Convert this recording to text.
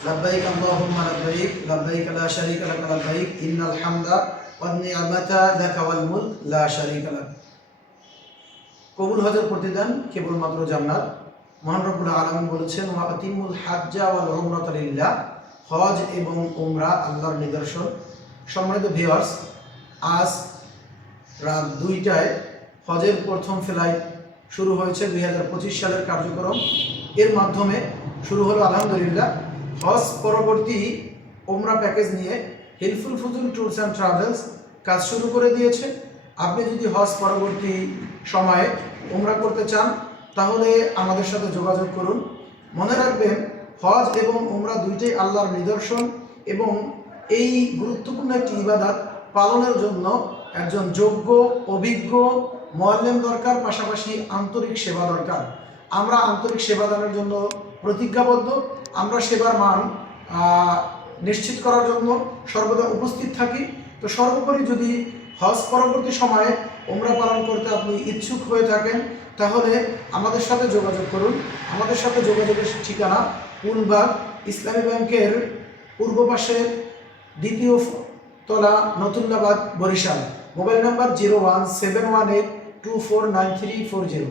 لبيك اللهم لبيك لبيك لا شريك لك لبيك إن الحمد والنعمة لك والملك لا شريك لك কবুল হজের প্রতিদান কেবলমাত্র জান্নাত মহান রব্বুল আলামিন বলেছেন ওয়া আতিমুল হাজ্জা ওয়াল উমরাতা লিল্লাহ হজ এবং উমরা আল্লাহর নিদর্শন সম্মানিত ভিউয়ার্স আজ রাত দুইটায় হজের প্রথম ফ্লাইট শুরু হয়েছে দুই সালের কার্যক্রম এর মাধ্যমে শুরু হলো আলহামদুলিল্লাহ হজ পরবর্তী ওমরা প্যাকেজ নিয়ে হেলফুল ফুজুল ট্যুরস অ্যান্ড ট্রাভেলস কাজ শুরু করে দিয়েছে। আপনি যদি হজ পরবর্তী সময়ে ওমরা করতে চান, তাহলে আমাদের সাথে যোগাযোগ করুন। মনে রাখবেন, হজ এবং ওমরা দুইটাই আল্লাহর নিদর্শন এবং এই গুরুত্বপূর্ণ একটি ইবাদত পালনের জন্য একজন যোগ্য, অভিজ্ঞ, মোয়াল্লেম দরকার, পাশাপাশি আন্তরিক সেবা দরকার। আমরা আন্তরিক সেবাদানের জন্য প্রতিজ্ঞাবদ্ধ। আমরা সেবার মান নিশ্চিত করার জন্য সর্বদা উপস্থিত থাকি। তো সর্বোপরি যদি হজ পরবর্তী সময়ে ওমরা পালন করতে আপনি ইচ্ছুক হয়ে থাকেন, তাহলে আমাদের সাথে যোগাযোগ করুন। আমাদের সাথে যোগাযোগের ঠিকানা পুলবাগ ইসলামী ব্যাংকের পূর্ব পাশে দ্বিতীয় তলা Natullabad Barishal. Mobile number zero one seven one eight two four nine three four zero.